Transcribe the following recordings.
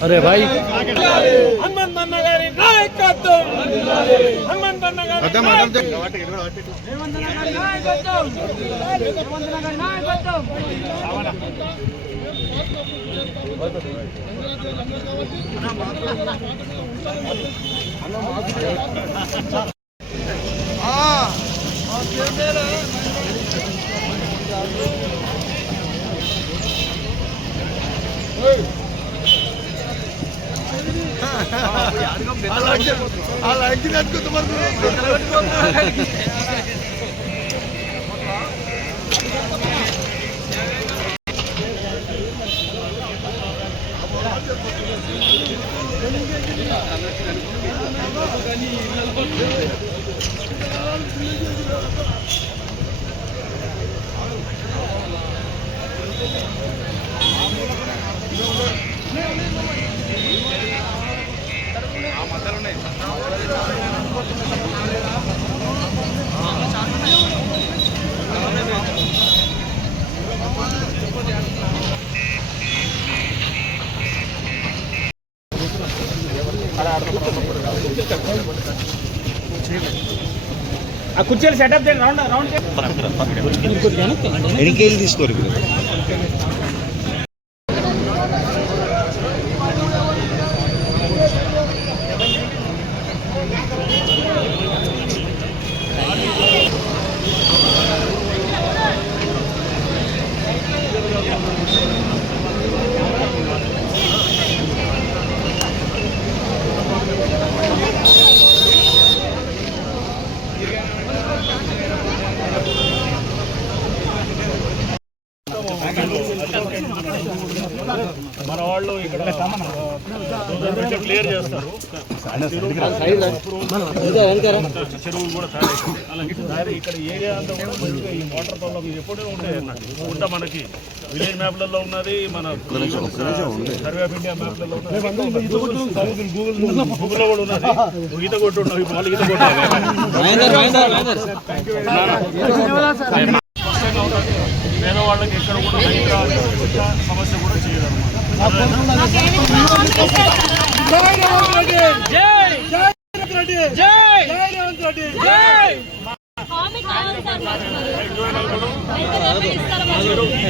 अरे भाई हनुमंतन्न गारी नायकत्వం हनुमंतन्न गारी नायकत्వం ఆ కుర్చీలు సెటప్ చేయండి రౌండ్ రౌండ్ ఎనికేలు తీసుకోరు మన వాళ్ళు ఇక్కడ క్లియర్ చేస్తారు. చెరువులు కూడా తయారవుతుంది. అలాగే ఇక్కడ ఏరియా అంతా కూడా ఈ వాటర్ తో ఎప్పుడూ ఉంటాయి అన్నట్టు. ఉంట మనకి విలేజ్ మ్యాప్లలో ఉన్నది, మన సర్వే ఆఫ్ ఇండియా మ్యాప్లలో ఉన్నది, గూగుల్లో కూడా ఉన్నది. ఈత కొట్టు ఉన్నది, వాళ్ళు ఈత కొట్టాలి. పేదవాళ్ళకి ఎక్కడ కూడా సమస్య కూడా చేయదు.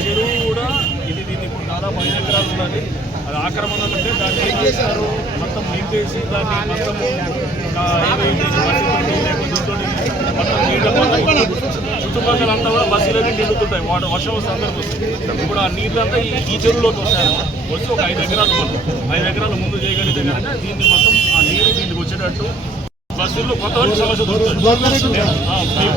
చెరువు కూడా ఇది దీన్ని ఇప్పుడు దాదాపు 5 ఎకరాలు ఉన్నది. అది ఆక్రమణలు ఉంటే దాన్ని ఏం చేశారు, మొత్తం నీళ్ళు వేసి దాన్ని చుట్టుపక్కల అంతా కూడా బస్సులకి నిండుతుంటాయి. వర్షం వస్తే అందరికి వస్తుంది. ఇప్పుడు ఆ నీళ్ళంతా ఈ చెరువులోకి వస్తాయి. వచ్చి ఒక 5 ఎకరాలు 5 ఎకరాలు ముందు చేయగలిగితే కనుక దీన్ని మొత్తం ఆ నీరు దీనికి వచ్చేటట్టు బస్సుల్లో కొంతవరకు సమస్య దొరుకుతుంది.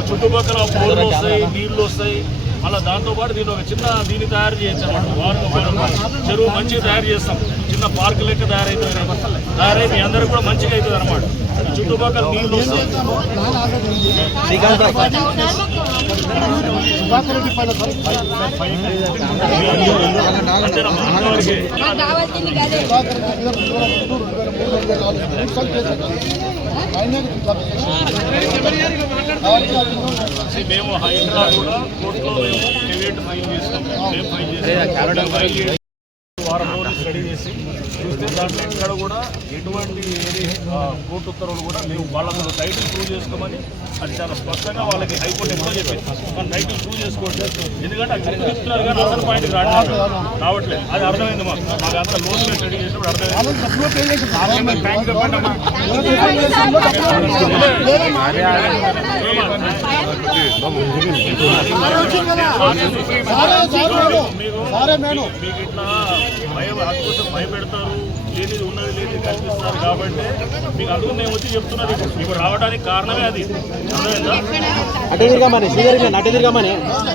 చుట్టుపక్కల బోర్లు వస్తాయి, నీళ్లు వస్తాయి. మళ్ళీ దాంతోపాటు దీన్ని ఒక చిన్న దీన్ని తయారు చేయొచ్చు అన్నమాట. చెరువు మంచిగా తయారు చేస్తాం. చిన్న పార్క్ లెక్క తయారై మీ అందరికి కూడా మంచిగా అవుతుంది అన్నమాట. చుట్టుపక్కల నీళ్లు వస్తాయి. మేము హైదరాబాద్ కూడా కోర్టులో మేము ప్రైవేట్ ఫైల్ చేస్తాం. మేము ఫైల్ చేస్తాం. వారం రోజులు స్టడీ చేసి చూస్తే దాంట్లో ఇక్కడ కూడా ఎటువంటి కోర్టు ఉత్తర్వులు కూడా లేవు. వాళ్ళకు టైటిల్ ప్రూవ్ చేసుకోమని అది చాలా స్పష్టంగా వాళ్ళకి హైకోర్టు ఎప్పుడో చెప్పింది. మన టైటిల్ ప్రూవ్ చేసుకోండి, ఎందుకంటే అది చెప్తున్నారు కానీ అసలు పాయింట్కి రావట్లేదు. అది అర్థమైంది మాకు అంతా లోన్ స్టడీ చేసినప్పుడు అర్థమైంది. మీకు ఇట్లా భయం కోసం భయపెడతారు, లేనిది ఉన్నది లేదు మీరు కల్పిస్తున్నారు కాబట్టి మీకు అందుకు మేము వచ్చి చెప్తున్నది ఇప్పుడు రావడానికి కారణమే అది. అర్థమైందా? అటు తిరిగామని శ్రీధర్ అటు తిరిగామని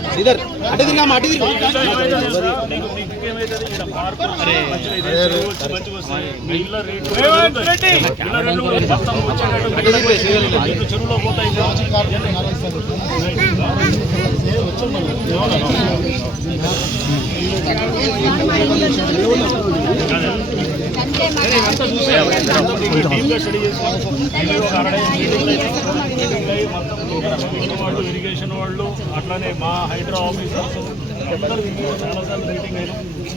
శ్రీధర్ అటు తిరిగామా అటు తిరిగి నీకు ఏమైతుంది ఇక్కడ పార్కు మంచిగా వస్తాయి. మీ ఇళ్ళ రేట్లు మొత్తం వచ్చేటట్టు చెరువులో పోతాయి. వాళ్ళు ఇరిగేషన్ వాళ్ళు అట్లానే మా హైడ్రా ఆఫీసర్స్ అందరూ చాలాసార్లు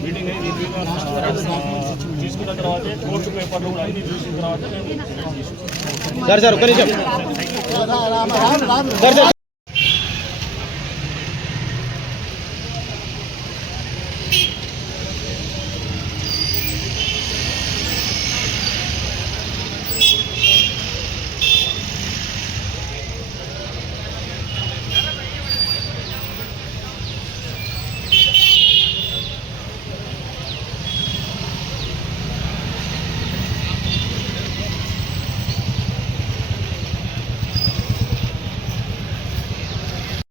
మీటింగ్ అయ్యి తీసుకున్న తర్వాతే కోర్టు పేపర్లు కూడా అన్ని చూసిన తర్వాత మేము సార్ ఒక్క నిమిషం సార్